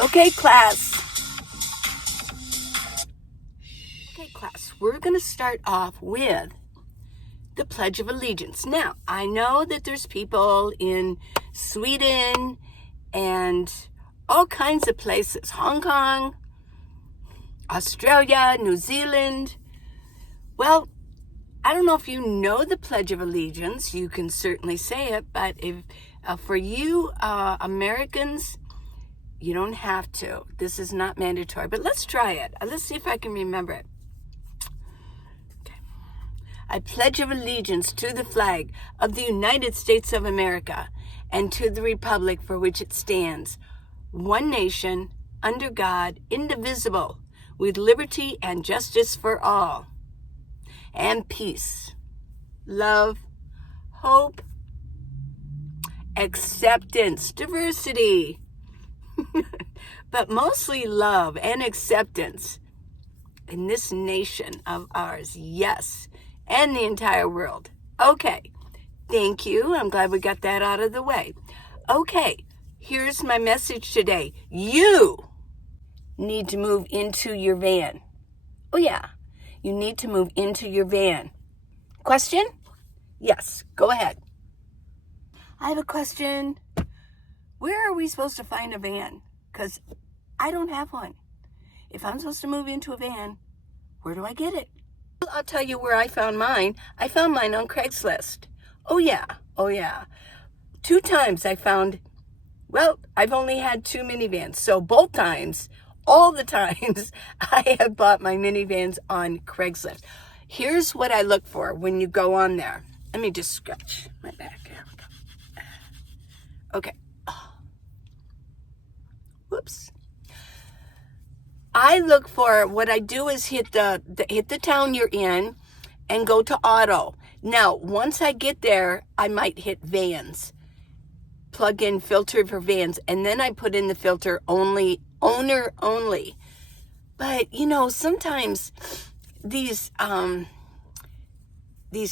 Okay, class. We're going to start off with the Pledge of Allegiance. Now, I know that there's people in Sweden and all kinds of places, Hong Kong, Australia, New Zealand. Well, I don't know if you know the Pledge of Allegiance. You can certainly say it, but if for you Americans, you don't have to. This is not mandatory, but let's try it. Let's see if I can remember it. Okay. I pledge of allegiance to the flag of the United States of America and to the republic for which it stands, one nation, under God, indivisible, with liberty and justice for all, and peace, love, hope, acceptance, diversity, but mostly love and acceptance in this nation of ours, yes, and the entire world. Okay, thank you. I'm glad we got that out of the way. Okay, here's my message today. You need to move into your van. Oh yeah, you need to move into your van. Question? Yes, go ahead. I have a question. Where are we supposed to find a van? Because I don't have one. If I'm supposed to move into a van, where do I get it? I'll tell you where I found mine. I found mine on Craigslist. Oh yeah. 2 times I found, well, I've only had 2 minivans. So both times, all the times, I have bought my minivans on Craigslist. Here's what I look for when you go on there. Let me just scratch my back. There we go. Okay. Whoops. I look for, what I do is hit the town you're in and go to auto. Now, once I get there, I might hit vans, plug in filter for vans, and then I put in the filter only, owner only. But, you know, sometimes these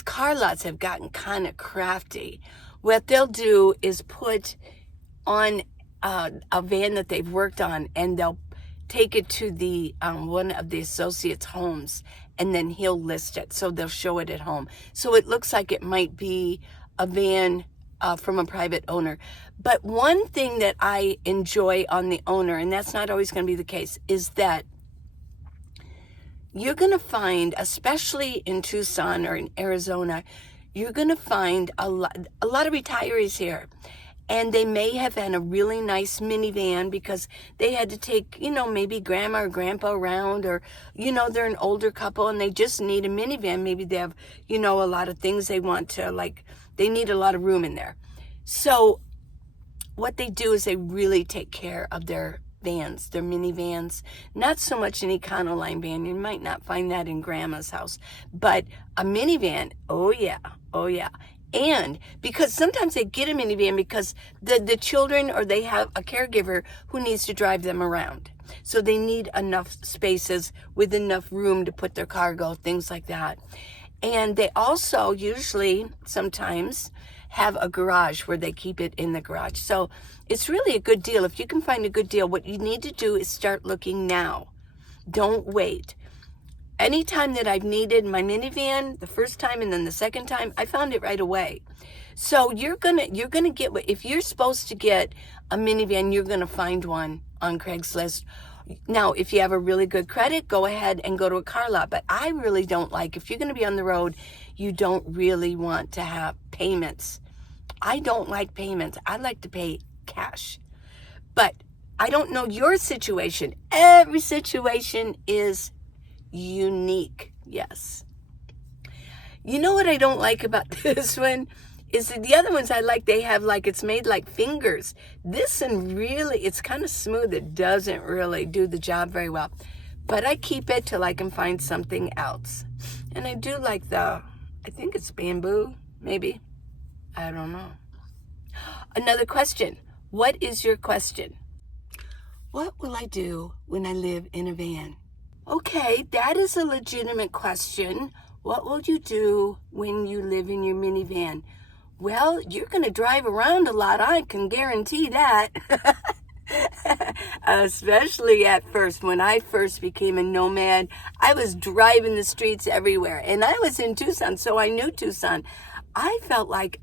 car lots have gotten kind of crafty. What they'll do is put on a van that they've worked on, and they'll take it to the one of the associates' homes, and then he'll list it. So they'll show it at home. So it looks like it might be a van from a private owner. But one thing that I enjoy on the owner, and that's not always going to be the case, is that you're going to find, especially in Tucson or in Arizona, you're going to find a lot of retirees here. And they may have had a really nice minivan because they had to take, you know, maybe grandma or grandpa around, or, you know, they're an older couple and they just need a minivan. Maybe they have, you know, a lot of things they want to, like, they need a lot of room in there. So what they do is they really take care of their vans, their minivans. Not so much an Econoline van. You might not find that in grandma's house. But a minivan, oh yeah. And because sometimes they get a minivan because the children, or they have a caregiver who needs to drive them around. So they need enough spaces with enough room to put their cargo, things like that. And they also usually sometimes have a garage where they keep it in the garage. So it's really a good deal. If you can find a good deal, what you need to do is start looking now. Don't wait. Anytime that I've needed my minivan, the first time and then the second time, I found it right away. So you're gonna get, if you're supposed to get a minivan, you're gonna find one on Craigslist. Now, if you have a really good credit, go ahead and go to a car lot. But I really don't like, if you're gonna be on the road, you don't really want to have payments. I don't like payments. I like to pay cash. But I don't know your situation. Every situation is unique. Yes. You know what I don't like about this one is that the other ones I like, they have like, it's made like fingers. This one really, it's kind of smooth. It doesn't really do the job very well. But I keep it till I can find something else. And I do like I think it's bamboo, maybe. I don't know. Another question. What is your question? What will I do when I live in a van? Okay, that is a legitimate question. What will you do when you live in your minivan? Well, you're going to drive around a lot. I can guarantee that. Especially at first. When I first became a nomad, I was driving the streets everywhere. And I was in Tucson, so I knew Tucson. I felt like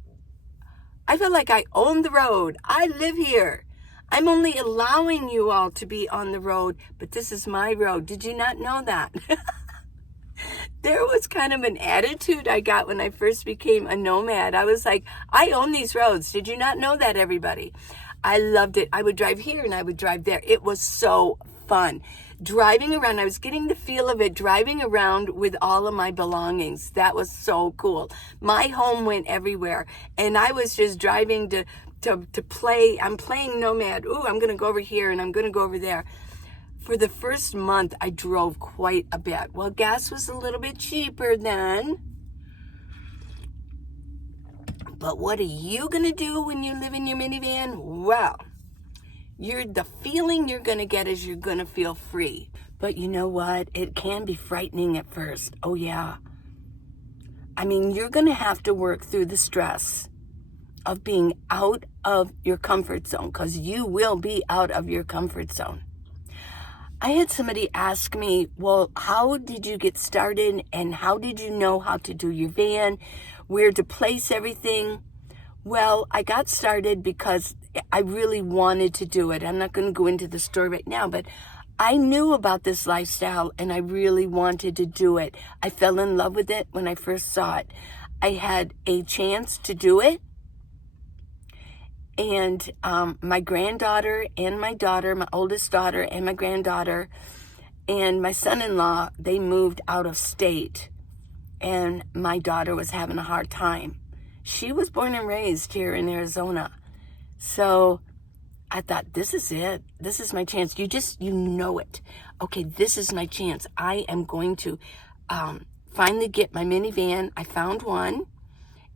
I owned the road. I live here. I'm only allowing you all to be on the road, but this is my road. Did you not know that? There was kind of an attitude I got when I first became a nomad. I was like, I own these roads. Did you not know that, everybody? I loved it. I would drive here and I would drive there. It was so fun. Driving around, I was getting the feel of it, driving around with all of my belongings. That was so cool. My home went everywhere, and I was just driving to play. I'm playing nomad. Ooh, I'm going to go over here and I'm going to go over there. For the first month, I drove quite a bit. Well, gas was a little bit cheaper then. But what are you going to do when you live in your minivan? Well, the feeling you're going to get is you're going to feel free. But you know what? It can be frightening at first. Oh, yeah. I mean, you're going to have to work through the stress of being out of your comfort zone, because you will be out of your comfort zone. I had somebody ask me, well, how did you get started and how did you know how to do your van, where to place everything? Well, I got started because I really wanted to do it. I'm not going to go into the story right now, but I knew about this lifestyle and I really wanted to do it. I fell in love with it when I first saw it. I had a chance to do it. And my granddaughter and my daughter, my oldest daughter and my granddaughter and my son-in-law, they moved out of state. And my daughter was having a hard time. She was born and raised here in Arizona. So I thought, this is it. This is my chance. You know it. Okay, this is my chance. I am going to finally get my minivan. I found one.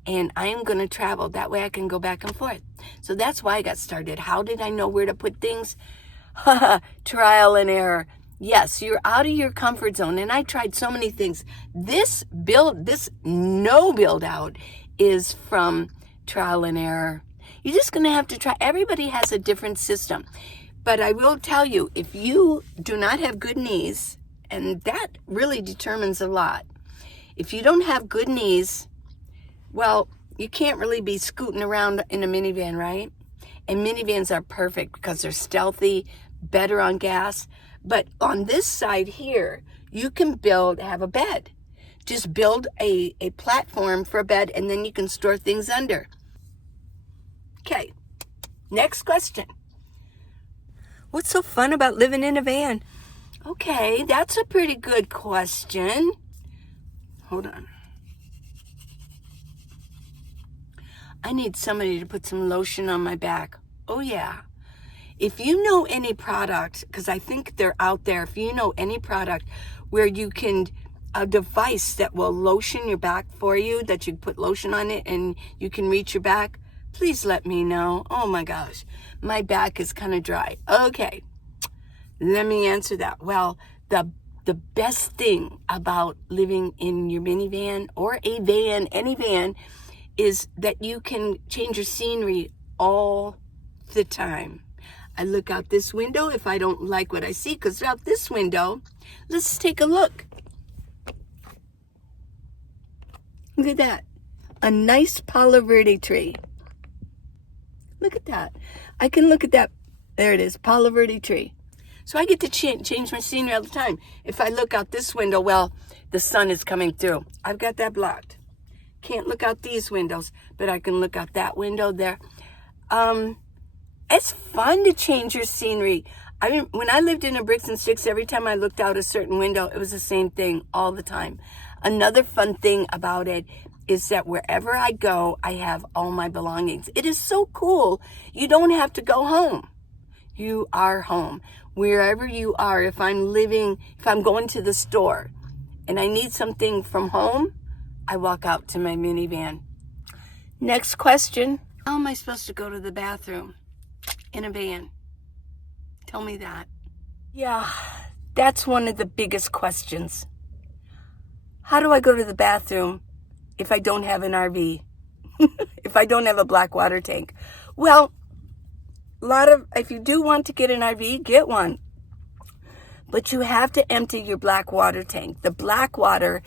And I am going to travel. That way I can go back and forth. So that's why I got started. How did I know where to put things? Trial and error. Yes, you're out of your comfort zone. And I tried so many things. This no build out is from trial and error. You're just going to have to try. Everybody has a different system. But I will tell you, if you do not have good knees, and that really determines a lot. If you don't have good knees, well, you can't really be scooting around in a minivan, right? And minivans are perfect because they're stealthy, better on gas. But on this side here, you can have a bed. Just build a platform for a bed, and then you can store things under. Okay, next question. What's so fun about living in a van? Okay, that's a pretty good question. Hold on. I need somebody to put some lotion on my back. Oh, yeah. If you know any product, because I think they're out there, if you know any product where you can, a device that will lotion your back for you, that you put lotion on it and you can reach your back, please let me know. Oh, my gosh. My back is kind of dry. Okay. Let me answer that. Well, the best thing about living in your minivan or a van, any van, is that you can change your scenery all the time. I look out this window if I don't like what I see, because out this window, let's take a look. Look at that. A nice Palo Verde tree. Look at that. I can look at that. There it is, Palo Verde tree. So I get to change my scenery all the time. If I look out this window, well, the sun is coming through. I've got that blocked. Can't look out these windows, but I can look out that window there. It's fun to change your scenery. When I lived in a bricks and sticks, every time I looked out a certain window, it was the same thing all the time. Another fun thing about it is that wherever I go, I have all my belongings. It is so cool. You don't have to go home. You are home. Wherever you are, if I'm going to the store and I need something from home, I walk out to my minivan. Next question. How am I supposed to go to the bathroom in a van? Tell me that. Yeah, that's one of the biggest questions. How do I go to the bathroom if I don't have an RV? If I don't have a black water tank? Well, if you do want to get an RV, get one. But you have to empty your black water tank. The black water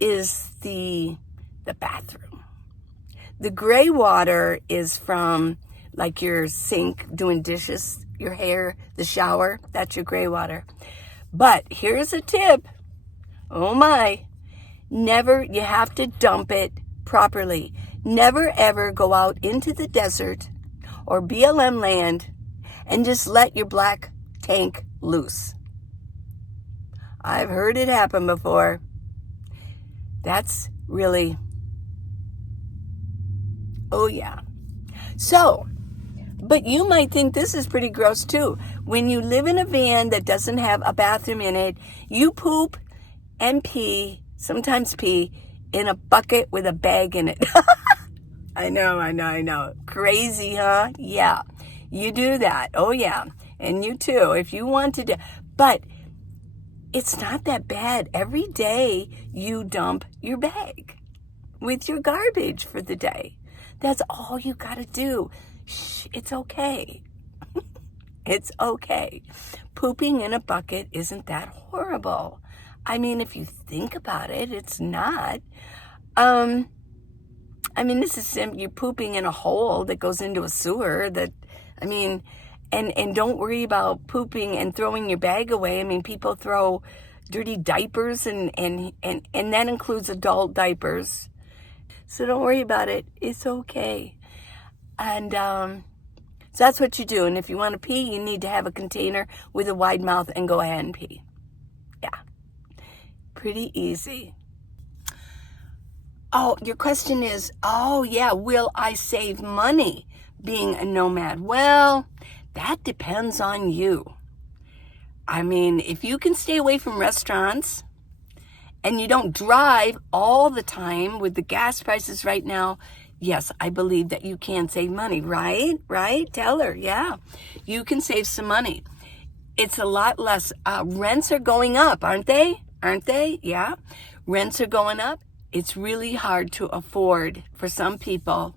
is the bathroom. The gray water is from like your sink, doing dishes, your hair, the shower. That's your gray water. But here's a tip. Oh my. You have to dump it properly. Never ever go out into the desert or BLM land and just let your black tank loose. I've heard it happen before. That's really, oh yeah. So, but you might think this is pretty gross too. When you live in a van that doesn't have a bathroom in it, you poop and pee, sometimes pee, in a bucket with a bag in it. I know. Crazy, huh? Yeah. You do that. Oh yeah. And you too, if you want to do. But it's not that bad. Every day you dump your bag with your garbage for the day. That's all you got to do. Shh, it's okay. It's okay. Pooping in a bucket isn't that horrible. I mean, if you think about it, it's not. This is you're pooping in a hole that goes into a sewer and don't worry about pooping and throwing your bag away. I mean, people throw dirty diapers and that includes adult diapers. So don't worry about it. It's okay. And so that's what you do. And if you want to pee, you need to have a container with a wide mouth and go ahead and pee. Yeah. Pretty easy. Oh, your question is, will I save money being a nomad? Well, that depends on you. I mean, if you can stay away from restaurants and you don't drive all the time with the gas prices right now, yes, I believe that you can save money, right? Right? Tell her, yeah. You can save some money. It's a lot less. Rents are going up, aren't they? Yeah. Rents are going up. It's really hard to afford for some people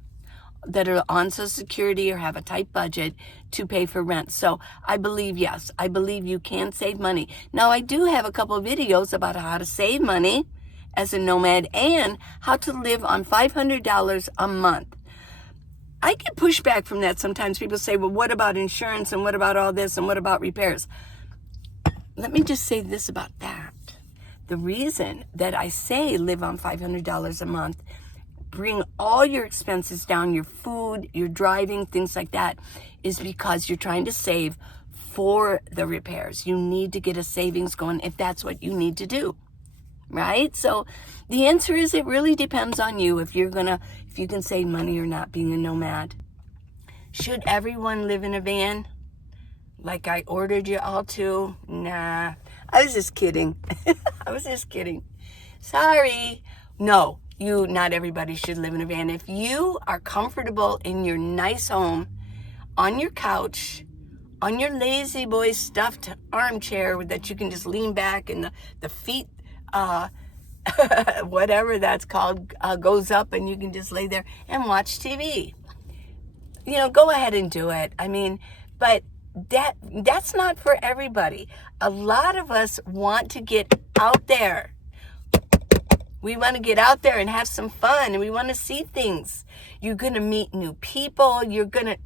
that are on Social Security or have a tight budget to pay for rent. So I believe you can save money. Now, I do have a couple of videos about how to save money as a nomad and how to live on $500 a month. I get pushback from that sometimes. People say, well, what about insurance and what about all this and what about repairs? Let me just say this about that. The reason that I say live on $500 a month, bring all your expenses down, your food, your driving, things like that, is because you're trying to save for the repairs. You need to get a savings going if that's what you need to do, right? So the answer is it really depends on you if you can save money or not being a nomad. Should everyone live in a van like I ordered you all to? Nah, I was just kidding. Sorry. No, not everybody should live in a van. If you are comfortable in your nice home, on your couch, on your lazy boy stuffed armchair that you can just lean back and the feet, whatever that's called, goes up and you can just lay there and watch TV. Go ahead and do it. But that's not for everybody. A lot of us want to get out there. We want to get out there and have some fun, and we want to see things. You're going to meet new people. You're going to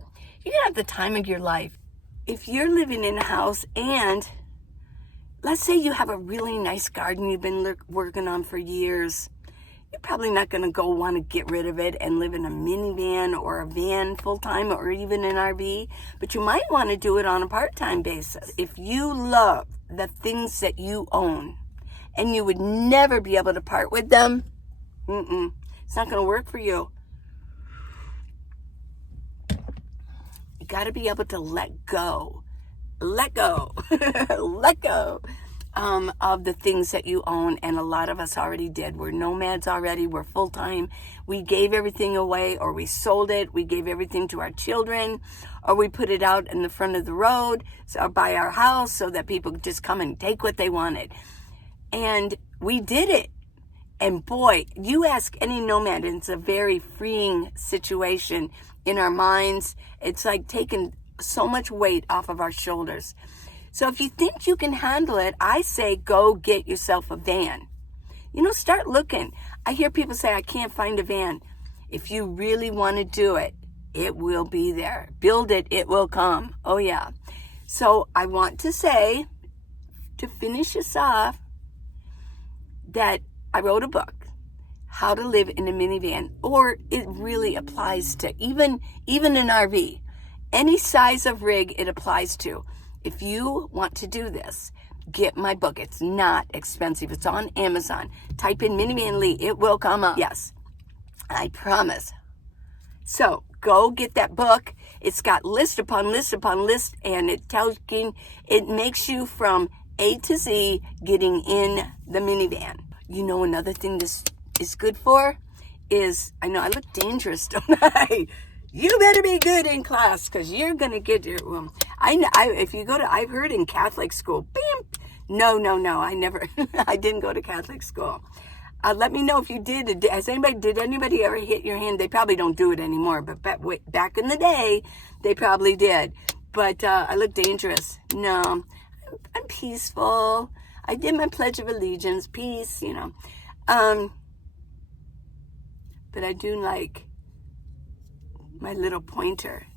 have the time of your life. If you're living in a house and let's say you have a really nice garden you've been working on for years, you're probably not going to go want to get rid of it and live in a minivan or a van full-time or even an RV, but you might want to do it on a part-time basis. If you love the things that you own and you would never be able to part with them, it's not going to work for you. You got to be able to let go of the things that you own, and a lot of us already did. We're nomads already. We're full-time. We gave everything away, or we sold it. We gave everything to our children, or we put it out in the front of the road or by our house so that people could just come and take what they wanted. And we did it. And boy, you ask any nomad, and it's a very freeing situation in our minds. It's like taking so much weight off of our shoulders. So if you think you can handle it, I say go get yourself a van. Start looking. I hear people say, I can't find a van. If you really want to do it, it will be there. Build it, it will come. Oh yeah. So I want to say, to finish this off, that I wrote a book, How to Live in a Minivan, or it really applies to even an RV. Any size of rig it applies to. If you want to do this, get my book. It's not expensive. It's on Amazon. Type in Minivan Lee. It will come up. Yes, I promise. So go get that book. It's got list upon list upon list, and it makes you from A to Z getting in the minivan. Another thing this is good for is, I know I look dangerous, don't I? You better be good in class, because you're going to get your room. If you go to, I've heard in Catholic school, bam. No, I never, I didn't go to Catholic school. Let me know if you did. Did anybody ever hit your hand? They probably don't do it anymore, but back in the day, they probably did. But I look dangerous. No, I'm peaceful. I did my Pledge of Allegiance, peace, But I do like my little pointer.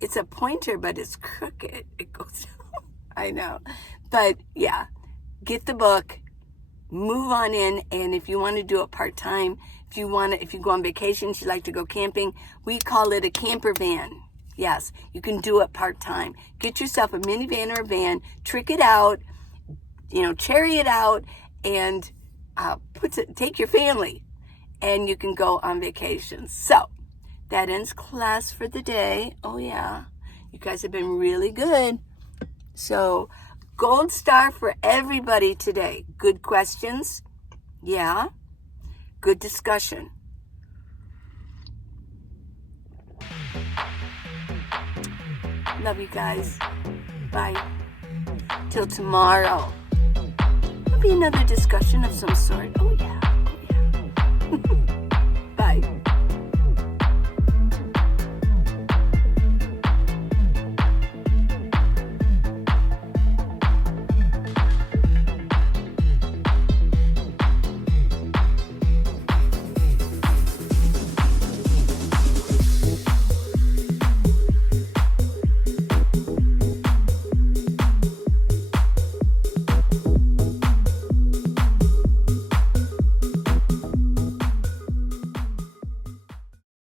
It's a pointer, but it's crooked. It goes, I know. But yeah, get the book, move on in. And if you want to do it part-time, if you go on vacation, if you like to go camping, we call it a campervan. Yes, you can do it part-time. Get yourself a minivan or a van, trick it out, cherry it out, and take your family, and you can go on vacation. So that ends class for the day. Oh yeah, you guys have been really good. So gold star for everybody today. Good questions. Yeah. Good discussion. Love you guys. Bye. Till tomorrow. There'll be another discussion of some sort. Oh yeah.